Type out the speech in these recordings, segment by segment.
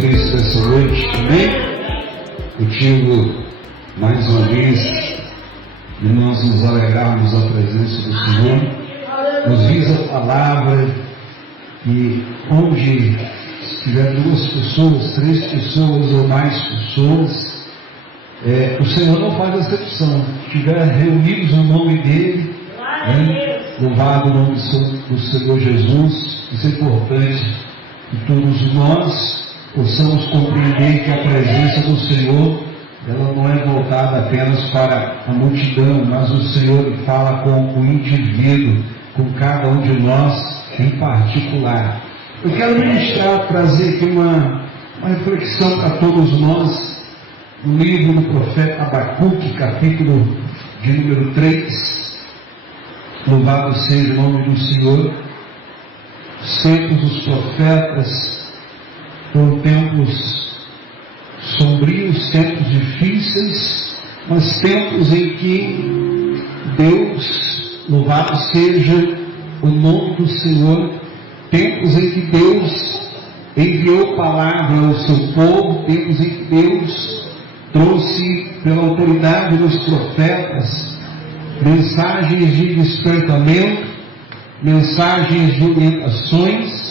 Cristo essa noite, amém? Contigo, mais uma vez, de nós nos alegrarmos da presença do Senhor. Nos diz a palavra que onde tiver 2 pessoas, 3 pessoas ou mais pessoas, o Senhor não faz acepção. Se estiver reunidos no nome dEle, louvado o nome do Senhor Jesus. Isso é importante que todos nós possamos compreender que a presença do Senhor, ela não é voltada apenas para a multidão, mas o Senhor fala com o indivíduo, com cada um de nós em particular. Eu quero ministrar, trazer aqui uma reflexão para todos nós, no livro do profeta Abacuque, capítulo de número 3. Louvado seja o nome do Senhor. Os tempos dos profetas foram tempos sombrios, tempos difíceis, mas tempos em que Deus, louvado seja o nome do Senhor, tempos em que Deus enviou palavra ao seu povo, tempos em que Deus trouxe pela autoridade dos profetas mensagens de despertamento, mensagens de orientações,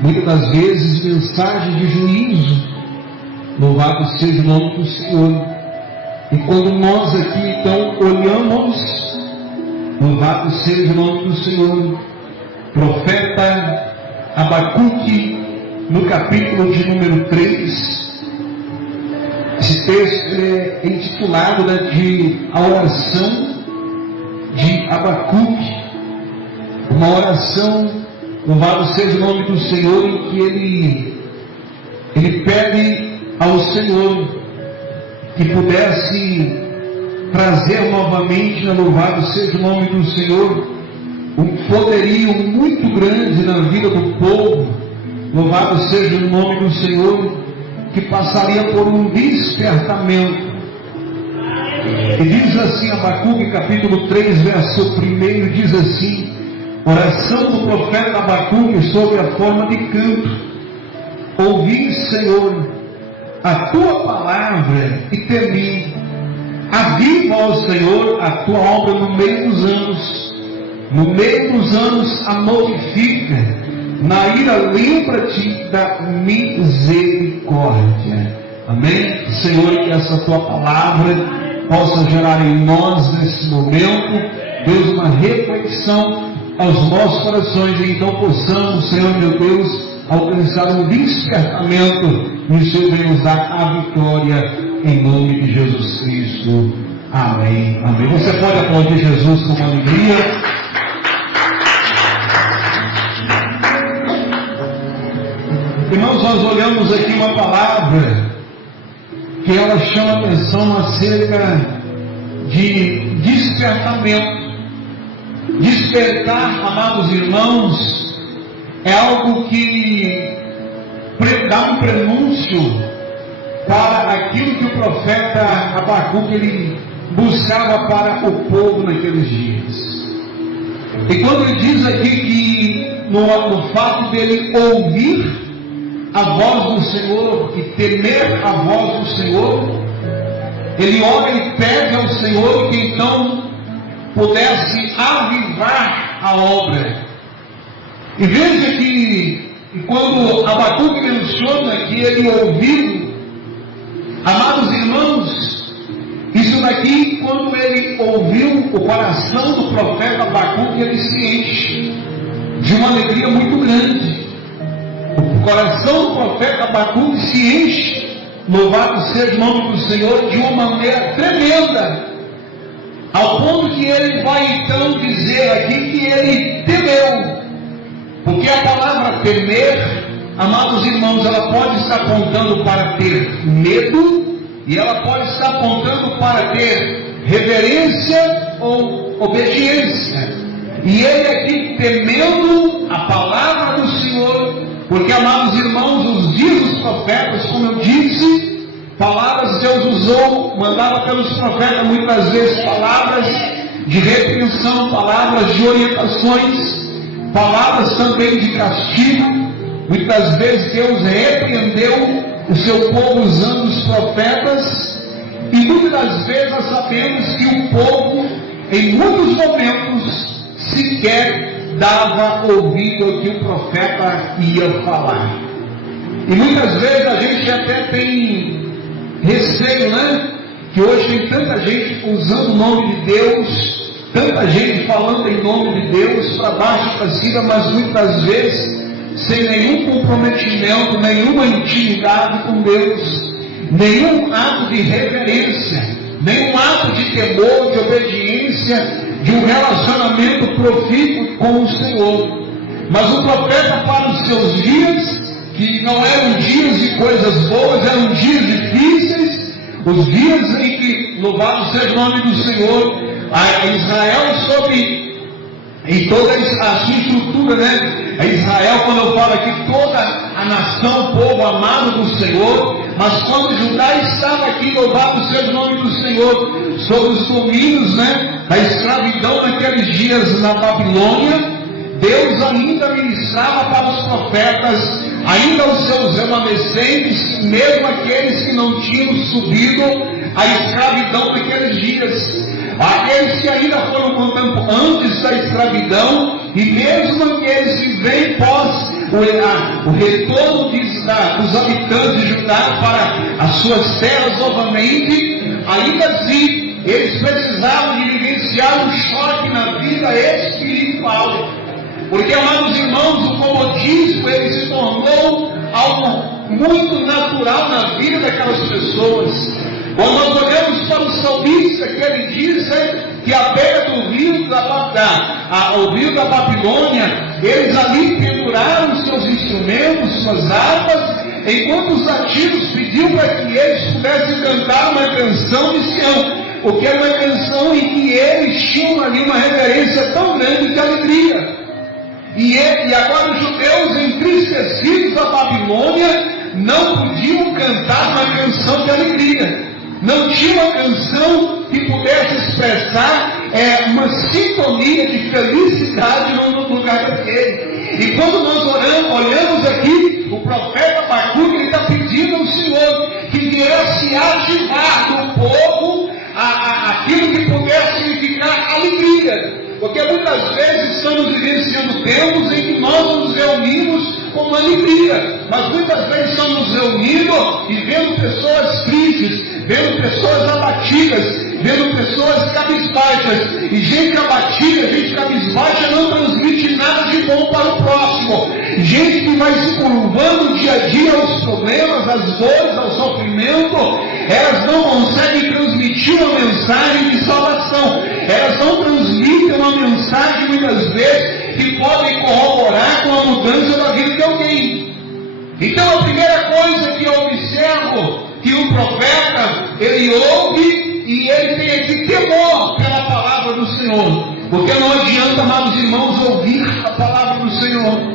muitas das vezes mensagens de juízo. Louvado seja o nome do Senhor. E quando nós aqui então olhamos, louvado seja o nome do Senhor, profeta Abacuque, no capítulo de número 3, esse texto é intitulado de A Oração de Abacuque, uma oração, louvado seja o nome do Senhor, em que ele pede ao Senhor que pudesse trazer novamente, louvado seja o nome do Senhor, um poderio muito grande na vida do povo, louvado seja o nome do Senhor, que passaria por um despertamento. E diz assim, Abacuque capítulo 3, verso 1, diz assim: oração do profeta Abacuque sobre a forma de canto. Ouvi, Senhor, a tua palavra e temi. Aviva, ó Senhor, a tua obra no meio dos anos. No meio dos anos a notifica. Na ira lembra-te da misericórdia. Amém? Senhor, que essa tua palavra possa gerar em nós nesse momento, Deus, uma reflexão aos nossos corações, e então possamos, Senhor meu Deus, alcançar um despertamento e o Senhor venha nos dar a vitória em nome de Jesus Cristo. Amém. Amém. Você pode aplaudir Jesus com alegria. Irmãos, nós olhamos aqui uma palavra que ela chama a atenção acerca de despertamento. Despertar, amados irmãos, é algo que dá um prenúncio para aquilo que o profeta Abacuque ele buscava para o povo naqueles dias. E quando ele diz aqui que no fato dele ouvir a voz do Senhor e temer a voz do Senhor, ele ora e pede ao Senhor que então pudesse avivar a obra. E veja que quando Abacuque menciona que ele ouviu, amados irmãos, isso daqui, quando ele ouviu, o coração do profeta Abacuque, ele se enche de uma alegria muito grande. O coração do profeta Abacuque se enche, louvado seja o nome do Senhor, de uma maneira tremenda, ao ponto que ele vai então dizer aqui que ele temeu. Porque a palavra temer, amados irmãos, ela pode estar apontando para ter medo, e ela pode estar apontando para ter reverência ou obediência. E ele aqui temendo a palavra do Senhor, porque, amados irmãos, os dias dos profetas, como eu disse, palavras Deus usou, mandava pelos profetas muitas vezes palavras de repreensão, palavras de orientações, palavras também de castigo, Muitas vezes Deus repreendeu o seu povo usando os profetas, e muitas das vezes nós sabemos que o povo, em muitos momentos, sequer dava ouvido ao que o profeta ia falar. E muitas vezes a gente até tem receio, né? Que hoje tem tanta gente usando o nome de Deus, tanta gente falando em nome de Deus, para baixo e para cima, mas muitas vezes sem nenhum comprometimento, nenhuma intimidade com Deus, nenhum ato de reverência, nenhum ato de temor, de obediência, de um relacionamento profícuo com o Senhor. Mas o profeta fala os seus dias, que não eram dias de coisas boas, eram dias difíceis, os dias em que, louvado seja o nome do Senhor, a Israel sob em toda a sua estrutura, né? A Israel, quando eu falo aqui, toda a nação, o povo amado do Senhor, mas quando Judá estava aqui, louvado seja o nome do Senhor, sobre os domínios, né? Da escravidão naqueles dias na Babilônia, Deus ainda ministrava para os profetas, ainda os seus remanescentes, mesmo aqueles que não tinham subido a escravidão naqueles dias. Aqueles que ainda foram antes da escravidão, e mesmo aqueles que vêm pós o retorno dos habitantes de Judá para as suas terras novamente, ainda assim, eles precisavam de vivenciar um choque na vida espiritual. Porque, amados irmãos, o comodismo ele se tornou algo muito natural na vida daquelas pessoas. Quando nós olhamos para o salmista, que ele diz que à beira do rio ao rio da Babilônia, eles ali penduraram os seus instrumentos, suas harpas, enquanto os nativos pediam para que eles pudessem cantar uma canção de Sião, porque era uma canção em que eles tinham ali uma reverência tão grande de alegria. E agora os judeus, entristecidos da Babilônia, não podiam cantar uma canção de alegria. Não tinha uma canção que pudesse expressar uma sintonia de felicidade no lugar daquele. E quando nós olhamos aqui, o profeta Abacuque está pedindo ao Senhor que viesse ativar no povo aquilo que pudesse significar alegria. Porque muitas vezes estamos vivenciando tempos em que nós nos reunimos com uma alegria, mas muitas vezes estamos nos reunindo e vendo pessoas tristes, vendo pessoas abatidas, vendo pessoas cabisbaixas, e gente abatida, gente cabisbaixa não transmite nada de bom para o próximo. Gente que vai se curvando dia a dia aos problemas, às dores, ao sofrimento, elas não conseguem transmitir uma mensagem de salvação, elas não transmitem uma mensagem muitas vezes que podem corroborar com a mudança da vida de alguém. Então a primeira coisa que eu observo, que o profeta, ele ouve e ele tem esse temor pela palavra do Senhor, porque não adianta, amados irmãos, ouvir a palavra do Senhor.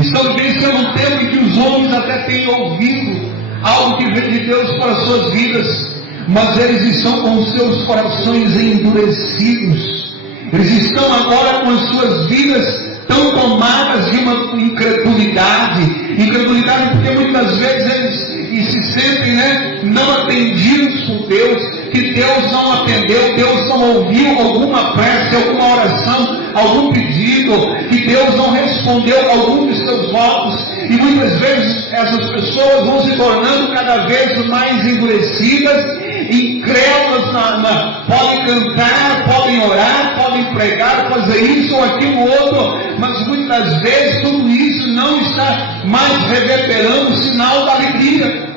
Estamos vivenciando um tempo em que os homens até têm ouvido algo que vem de Deus para as suas vidas, mas eles estão com os seus corações endurecidos. Eles estão agora com as suas vidas tão tomadas de uma incredulidade porque muitas vezes eles se sentem não atendidos por Deus, que Deus não atendeu, Deus não ouviu alguma prece, alguma oração, algum pedido, que Deus não respondeu algum dos seus votos, e muitas vezes essas pessoas vão se tornando cada vez mais endurecidas, incrédulas, podem cantar, podem orar, podem pregar, fazer isso ou aquilo outro, mas muitas vezes tudo isso não está mais reverberando o sinal da alegria.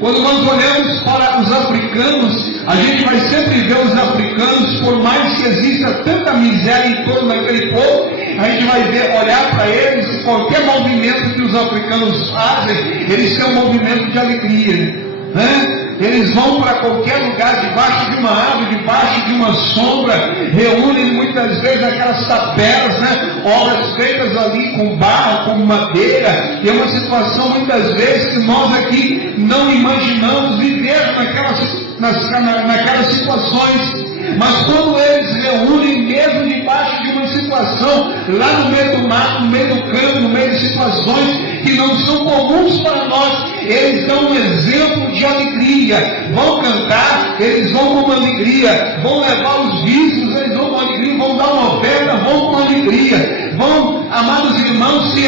Quando nós olhamos para os africanos, a gente vai sempre ver os africanos, por mais que exista tanta miséria em torno daquele povo, a gente vai olhar para eles, qualquer movimento que os africanos fazem, eles têm um movimento de alegria, né? Eles vão para qualquer lugar, debaixo de uma árvore, debaixo de uma sombra, reúnem muitas vezes aquelas tapelas, obras feitas ali com barro, com madeira, e é uma situação muitas vezes que nós aqui não imaginamos viver naquelas situações. Mas quando eles reúnem, mesmo debaixo de uma situação, lá no meio do mato, no meio do campo, no meio de situações que não são comuns para nós. Eles dão um exemplo de alegria. Vão cantar, eles vão com uma alegria. Vão levar os vícios, eles vão com alegria. Vão dar uma oferta, vão com alegria. Vão, amados irmãos, se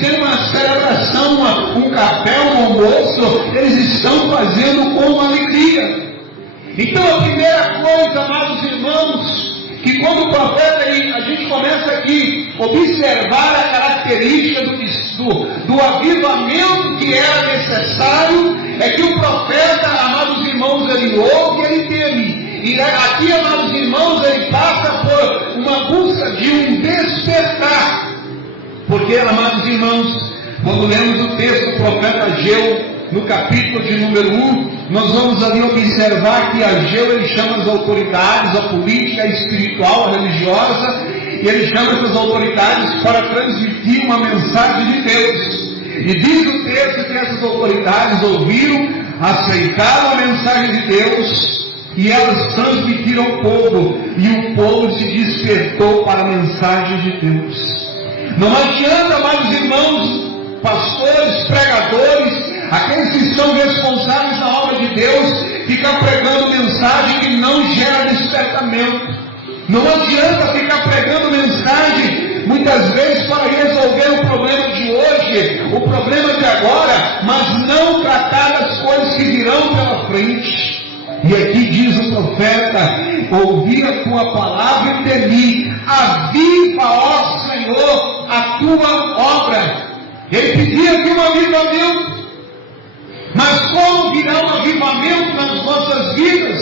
tem uma celebração, um café, um almoço, eles estão fazendo com alegria. Então a primeira coisa, amados irmãos, que quando o profeta, a gente começa aqui a observar a característica do avivamento que era necessário, é que o profeta, amados irmãos, ele ouve e ele teme. E aqui, amados irmãos, ele passa por uma busca de um despertar. Porque, amados irmãos, quando lemos o texto do profeta Ageu, no capítulo de número 1, nós vamos ali observar que Ageu, ele chama as autoridades, a política, a espiritual, a religiosa, e ele chama essas autoridades para transmitir uma mensagem de Deus. E diz o texto que essas autoridades ouviram, aceitaram a mensagem de Deus, e elas transmitiram ao povo, e o povo se despertou para a mensagem de Deus. Não adianta, amados irmãos, pastores, pregadores, aqueles que são responsáveis na obra de Deus, ficar pregando mensagem que não gera despertamento. Não adianta ficar pregando mensagem, muitas vezes, para resolver o problema de hoje, o problema de agora, mas não tratar das coisas que virão pela frente. E aqui diz o profeta: ouvi a tua palavra e temi, aviva, ó Senhor, a tua obra. Ele pedia aqui um avivamento. Mas como virá um avivamento nas nossas vidas,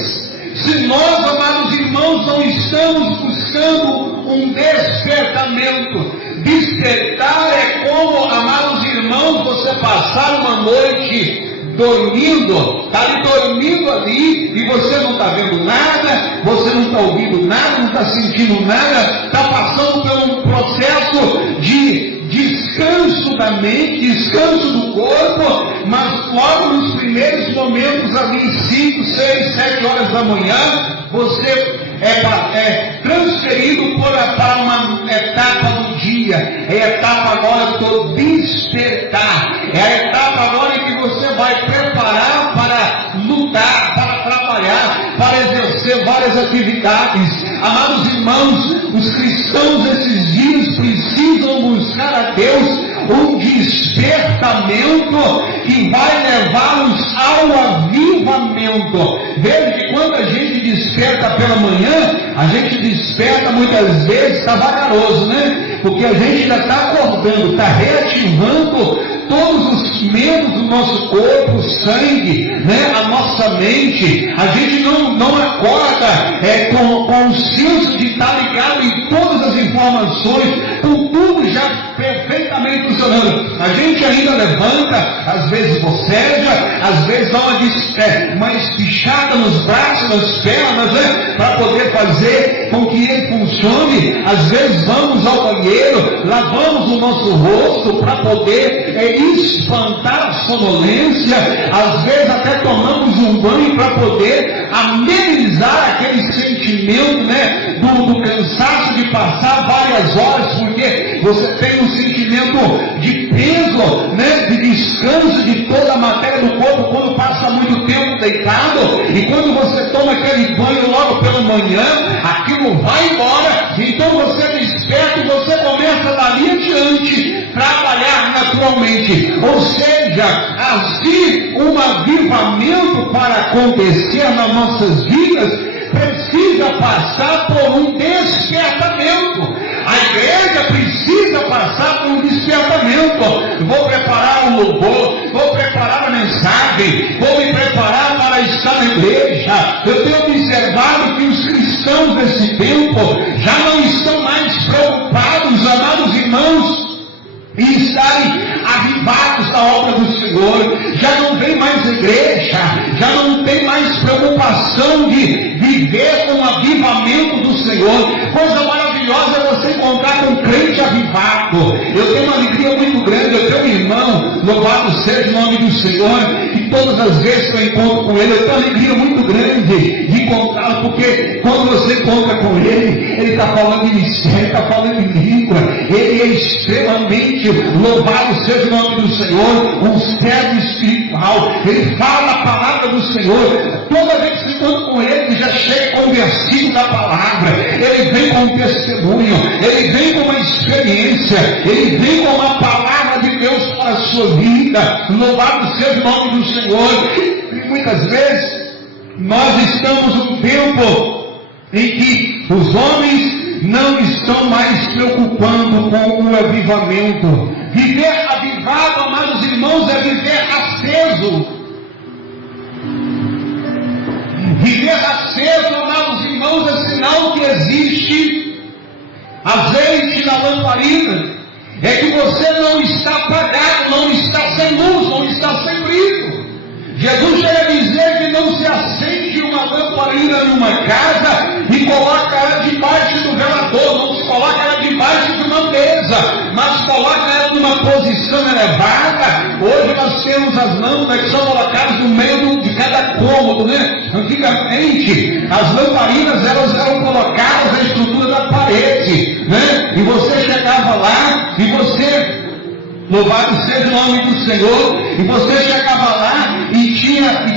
se nós, amados irmãos, não estamos buscando um despertamento? Despertar é como, amados irmãos, você passar uma noite dormindo, está ali dormindo ali, e você não está vendo nada, você não está ouvindo nada, não está sentindo nada, está passando por um processo de descanso da mente, descanso do corpo, mas logo nos primeiros momentos, ali 5, 6, 7 horas da manhã, você é transferido para uma etapa do dia. É a etapa agora do despertar. É a etapa agora em que você vai preparar para lutar, para trabalhar, para exercer várias atividades. Amados irmãos, os cristãos esses dias precisam buscar a Deus um despertamento que vai levá-los ao avivamento. Veja que quando a gente desperta pela manhã, a gente desperta muitas vezes, está vagaroso, né? Porque a gente ainda está acordando, está reativando todos os membros do nosso corpo, o sangue, né? A nossa mente. A gente não acorda com o senso de estar ligado em todas as informações, com tudo já perfeitamente funcionando. A gente ainda levanta, às vezes boceja, às vezes dá uma espichada nos braços, nas pernas, né? Para poder fazer com que ele funcione. Às vezes vamos ao banheiro, lavamos o nosso rosto para poder espantar a sonolência. Às vezes até tomamos um banho para poder amenizar aquele sentimento, né, do cansaço de passar várias horas, porque você tem um sentimento de peso, né, de descanso de toda a matéria do corpo quando passa muito tempo deitado, e quando você toma aquele banho logo pela manhã, aquilo vai embora, então você desperta e você começa dali adiante trabalhar naturalmente. Ou seja, assim um avivamento para acontecer nas nossas vidas precisa passar por um despertamento. A igreja precisa passar por um despertamento. Vou preparar um louvor, vou preparar a mensagem, vou me preparar para estar na igreja. Eu tenho observado que os cristãos desse tempo já não estão mais preocupados, amados irmãos, em estarem avivados da obra do Senhor. Já não vem mais igreja, já não tem mais preocupação de viver com o avivamento do Senhor. Coisa maravilhosa é você encontrar com um crente avivado. Eu tenho uma alegria muito grande. Eu tenho um irmão, louvado seja o nome do Senhor, e todas as vezes que eu encontro com Ele, eu tenho uma alegria muito grande de encontrá-lo, porque quando você encontra com Ele está falando em mistério, está falando em língua, Ele é extremamente, louvado seja o nome do Senhor, um servo espiritual, Ele fala a palavra do Senhor, toda vez que se encontra com Ele, ele já chega convencido da palavra, Ele vem com um testemunho, Ele vem com uma experiência, Ele vem com uma palavra de Deus para a sua vida, louvado seja o nome do Senhor. E muitas vezes nós estamos num tempo em que os homens não estão mais preocupando com o avivamento. Viver avivado, amados irmãos, é viver aceso. Viver aceso, amados irmãos, é sinal que existe azeite na lamparina. É que você não está apagado, não está sem luz, não está sem brilho. Jesus chega a dizer que não se acende uma lamparina numa casa e coloca ela debaixo do velador, não se coloca ela debaixo de uma mesa, mas coloca ela numa posição elevada. Hoje nós temos as lâmpadas que são colocadas no meio de cada cômodo, né? Antigamente, as lamparinas elas eram colocadas na estrutura da parede, né? E você chegava lá e você, louvado seja o nome do Senhor, e você chegava lá e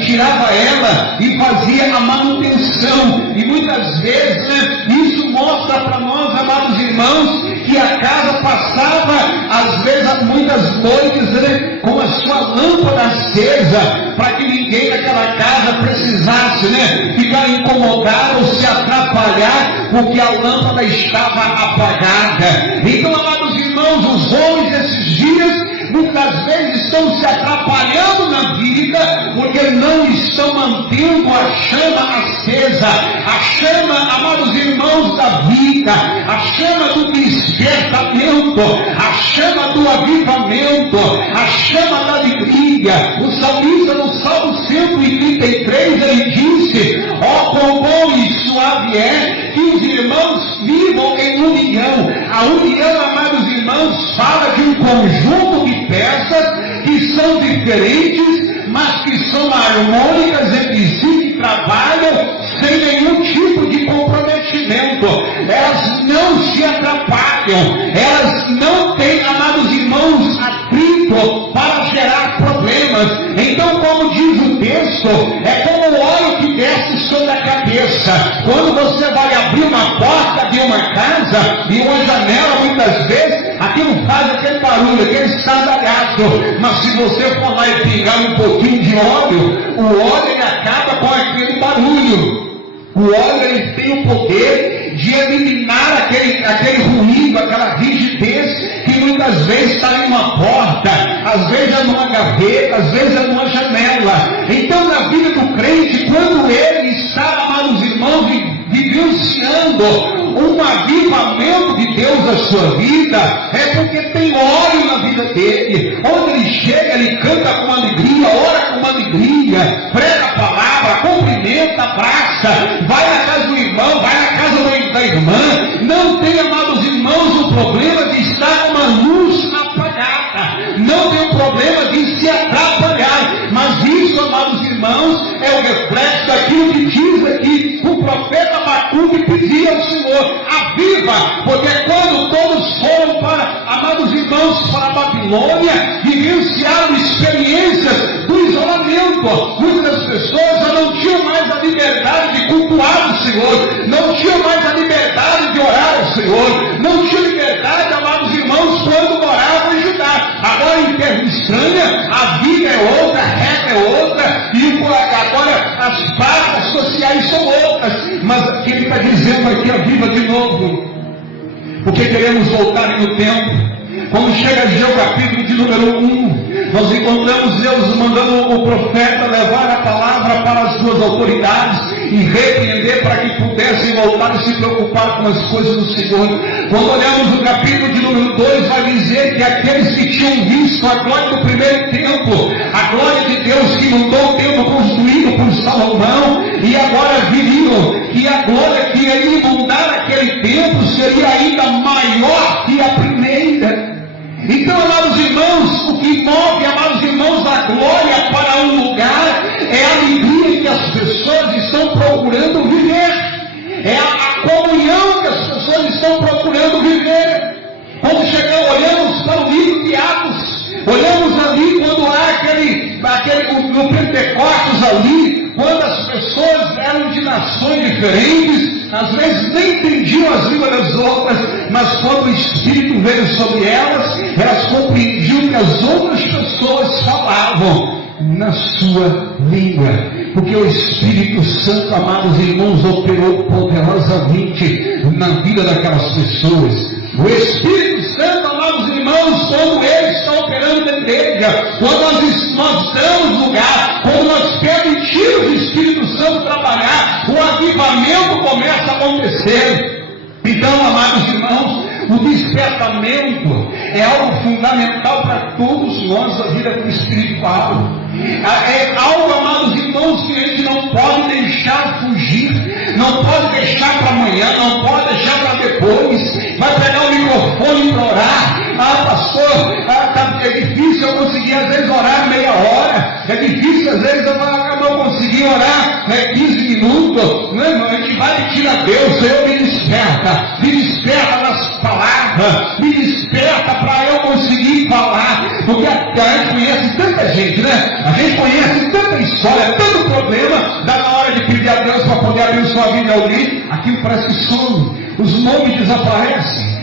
tirava ela e fazia a manutenção. E muitas vezes, né, isso mostra para nós, amados irmãos, que a casa passava, às vezes, muitas noites, né, com a sua lâmpada acesa, para que ninguém daquela casa precisasse, né, ficar incomodado ou se atrapalhar, porque a lâmpada estava apagada. Então, amados irmãos, os homens desses dias muitas vezes estão se atrapalhando na vida, porque não estão mantendo a chama acesa, a chama, amados irmãos, da vida, a chama do despertamento, a chama do avivamento, a chama da alegria. O salmista no Salmo 133, ele disse: ó, quão bom e suave é que os irmãos vivam em união. A união, amados irmãos, fala de um conjunto de peças que são diferentes, mas que são harmônicas entre si, que trabalham sem nenhum tipo de comprometimento. Elas não se atrapalham, elas não têm, amados irmãos, atrito para gerar problemas. Então, como diz o texto, é como o óleo que desce sobre a cabeça. Quando você vai abrir uma porta de uma casa e uma janela, muitas vezes, aquilo faz aquele barulho, aquele estardalhaço. Mas se você for lá e pingar um pouquinho de óleo, o óleo ele acaba com aquele barulho. O óleo ele tem o poder de eliminar aquele ruído, aquela rigidez que muitas vezes está em uma porta, às vezes é numa gaveta, às vezes é numa janela. Então, na vida do crente, quando ele está, amados irmãos, vivenciando um avivamento de Deus na sua vida, é porque tem óleo na vida dele. Onde ele chega, ele canta com alegria, ora com alegria, prega a palavra, cumprimenta, abraça, vai na casa do irmão, vai na casa da irmã. Não tem, amados irmãos, o problema de estar com uma luz apagada, não tem o problema de se atrapalhar, mas isso, amados irmãos, é o reflexo daquilo que diz aqui o profeta Abacuque pedia ao Senhor: aviva, porque quando todos foram para, amados irmãos, para a Babilônia, vivenciaram experiências do isolamento. Muitas pessoas já não tinham mais a liberdade de cultuar o Senhor, não tinham mais a liberdade de orar ao Senhor, não tinham liberdade, amados irmãos, quando moravam em Judá. Agora, em terra estranha, a vida é outra, a regra é outra, e agora as práticas sociais são outras. Mas o que ele está dizendo aqui, aviva de novo, porque queremos voltar no tempo. Quando chega Ageu capítulo de número 1, nós encontramos Deus mandando o profeta levar a palavra para as suas autoridades e repreender para que pudessem voltar e se preocupar com as coisas do Senhor. Quando olhamos o capítulo de número 2, vai dizer que aqueles que tinham visto a glória do primeiro templo, a glória de Deus que inundou o templo construído por Salomão, e agora viriam que a glória que ia inundar aquele templo seria ainda maior que a primeira. Então, amados irmãos, o que move, amados irmãos, glória para um lugar, é a alegria que as pessoas estão procurando viver. É a comunhão que as pessoas estão procurando viver. Quando chegamos, olhamos para o livro de Atos, olhamos ali quando há no Pentecostes ali, quando as pessoas eram de nações diferentes, às vezes nem entendiam as línguas das outras, mas quando o Espírito veio sobre elas compreendiam que as outras pessoas falavam na sua língua, porque o Espírito Santo, amados irmãos, operou poderosamente na vida daquelas pessoas. O Espírito Santo, amados irmãos, quando Ele está operando na igreja, quando nós damos lugar, quando nós permitimos o Espírito Santo trabalhar, o avivamento começa a acontecer. Então, amados irmãos, o despertamento é algo fundamental para todos nós da vida espiritual. É algo, amados irmãos, que a gente não pode deixar fugir, não pode deixar para amanhã, não pode deixar para depois. Vai pegar o microfone para orar. Pastor, é difícil eu conseguir às vezes orar meia hora, é difícil às vezes eu não conseguir orar 15 minutos. Não, irmão, a gente vai pedir a Deus: Senhor, me desperta nas palavras, me desperta para eu conseguir falar, porque a gente conhece tanta gente, né? A gente conhece tanta história, tanto problema, dá na hora de pedir a Deus para poder abençoar a vida de alguém, aquilo parece que some, os nomes desaparecem.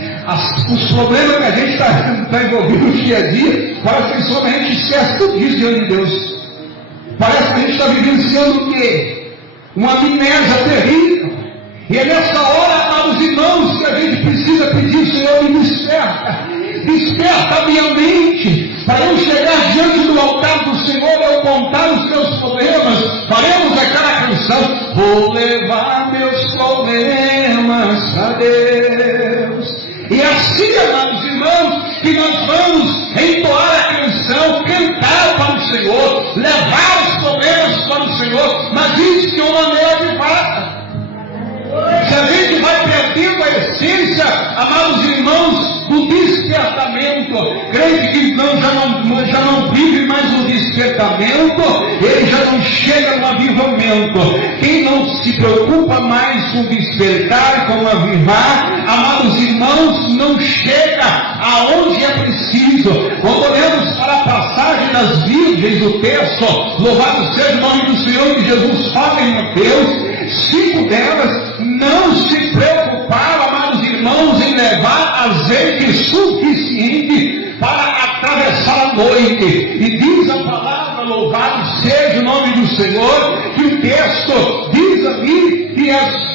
Os problemas que a gente está envolvido no dia a dia, parece que some, a gente esquece tudo isso diante de Deus. Parece que a gente está vivenciando o quê? Uma amnésia terrível. E é nessa hora, amados irmãos, que a gente precisa pedir: Senhor, me desperta a minha mente, para eu chegar diante do altar do Senhor, eu contar os meus problemas. Faremos aquela canção: vou levar meus problemas a Deus. E assim, amados irmãos, que nós vamos entoar a canção, cantar para o Senhor, levar os problemas para o Senhor, mas isso de uma maneira avivada. Se a gente vai perdendo a essência, amados irmãos, do despertamento, crente que já não vive mais o despertamento, ele já não chega no avivamento. Quem não se preocupa mais com despertar, com avivar, amados irmãos, não chega aonde é preciso. Quando olhamos para a passagem das virgens, o texto, louvado seja o nome do Senhor, que Jesus fala em Mateus, 5 delas não se preocuparam, amados irmãos, em levar azeite suficiente para atravessar a noite. E diz a palavra, louvado seja o nome do Senhor, que o texto diz aqui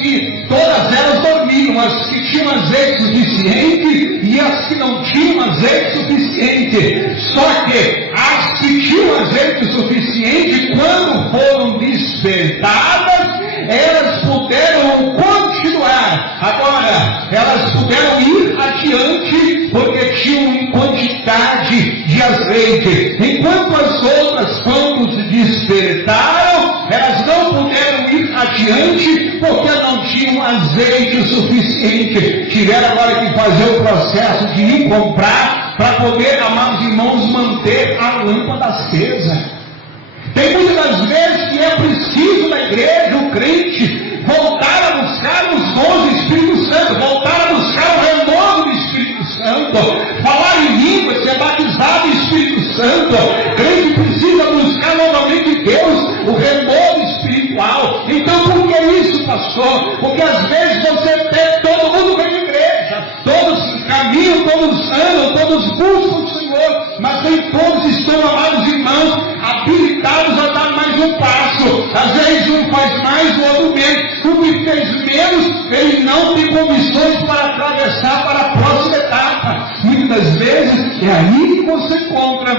que todas elas dormiam, as que tinham azeite suficiente e as que não tinham azeite suficiente. Só que as que tinham azeite suficiente, quando foram despertadas, elas puderam continuar. Agora, elas puderam ir adiante, porque tinham quantidade de azeite. Enquanto as outras, quando se despertaram, elas não puderam ir adiante, porque não tinham azeite suficiente. Tiveram agora que fazer o processo de ir comprar, para poder, amados irmãos, manter a lâmpada acesa. Tem muitas das vezes que é preciso na igreja, o crente, voltar a buscar os dons do Espírito Santo, voltar a buscar o renovo do Espírito Santo, falar em língua, ser batizado no Espírito Santo. O crente precisa buscar novamente Deus, o renovo espiritual. Então, por que isso, pastor? Porque às vezes todo mundo vem à igreja, todos caminham, todos andam, todos buscam o Senhor, mas nem todos estão, amados irmãos, habilitados a dar mais um passo. Às vezes um faz mais, o outro menos. O que fez menos, ele não tem condições para atravessar para a próxima etapa. Muitas vezes é aí que você encontra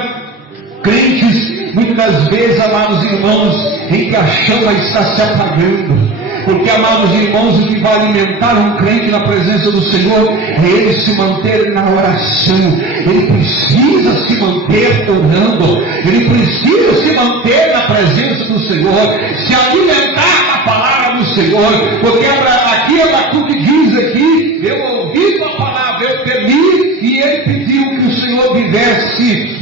crentes, muitas das vezes, amados irmãos, em que a chama está se apagando. Porque, amados irmãos, o que vai alimentar um crente na presença do Senhor é ele se manter na oração. Ele precisa se manter orando. Ele precisa se manter na presença do Senhor, se alimentar da palavra do Senhor. Porque aqui Abacuque diz aqui: eu ouvi tua palavra, eu temi, e ele pediu que o Senhor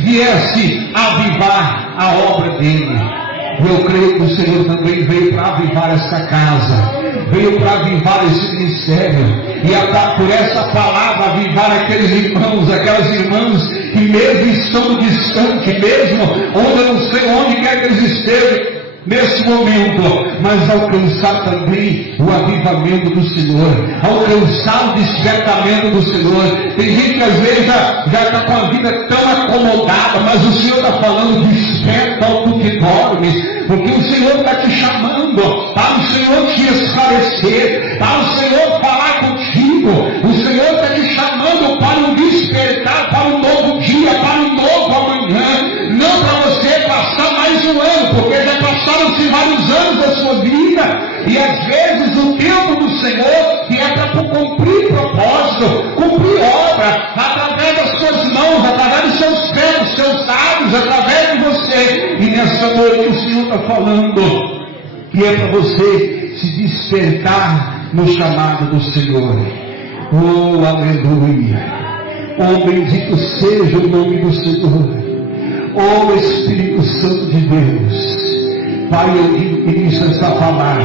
viesse avivar a obra dele. Eu creio que o Senhor também veio para avivar esta casa, veio para avivar esse ministério, e por essa palavra avivar aqueles irmãos, aquelas irmãs que mesmo estando distante, mesmo onde eu não sei onde quer que eles estejam nesse momento, mas alcançar também o avivamento do Senhor, alcançar o despertamento do Senhor. Tem gente que às vezes já está com a vida tão acomodada, mas o Senhor está falando: desperta ao tu que dormes, porque o Senhor está te chamando para o Senhor te esclarecer, para o Senhor falar contigo. O Senhor está te chamando para um despertar, para um novo dia, para um novo amanhã, não para você passar mais um ano, porque já passaram-se vários anos da sua vida, e às vezes o tempo do Senhor que é para cumprir propósito, cumprir obra, através das suas mãos, através dos seus pés, dos seus lábios, através de você. E nessa noite o Senhor está falando que é para você se despertar no chamado do Senhor. Oh, aleluia! Oh, bendito seja o nome do Senhor. Oh, Espírito Santo de Deus, Pai, eu ministro esta palavra,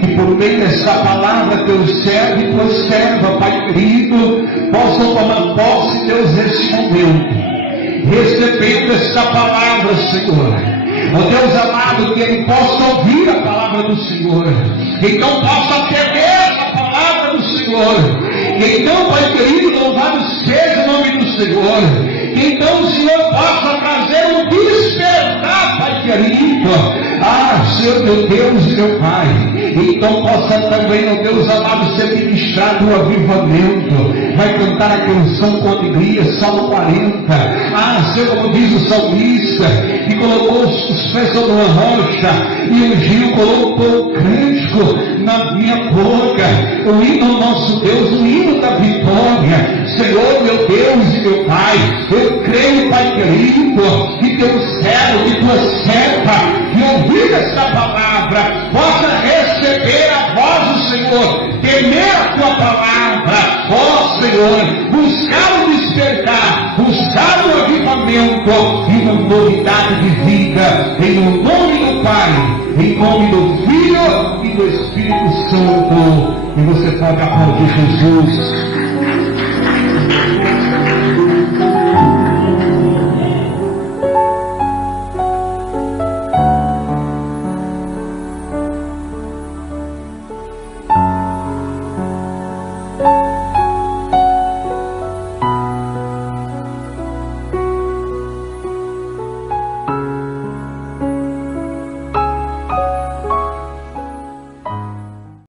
que por meio desta palavra teu servo e tua serva, Pai querido, possam tomar posse, Deus, nesse momento, recebendo esta palavra, Senhor. Ó Deus amado, que ele possa ouvir a palavra do Senhor, então possa atender essa palavra do Senhor. Então, Pai querido, louvado seja o nome do Senhor. Então o Senhor possa trazer um despertar, Pai querido. Ah, Senhor, meu Deus e meu Pai. Então possa também, ó Deus amado, ser ministrado o avivamento. Vai cantar a canção com alegria, Salmo 40. Ah, Senhor, como diz o salmista, que colocou os pés sobre uma rocha e ungiu, colocou o cântico na minha boca, o hino ao nosso Deus, o hino da vitória. Senhor, meu Deus e meu Pai, eu creio, Pai querido, que teu servo, que tua serva, que ouvir esta palavra, possa receber a voz do Senhor, temer a tua palavra, ó Senhor, buscar o despertar, buscar o avivamento e uma novidade de vida, em nome do Pai, em nome do Filho e do Espírito Santo. E você pode aplaudir Jesus.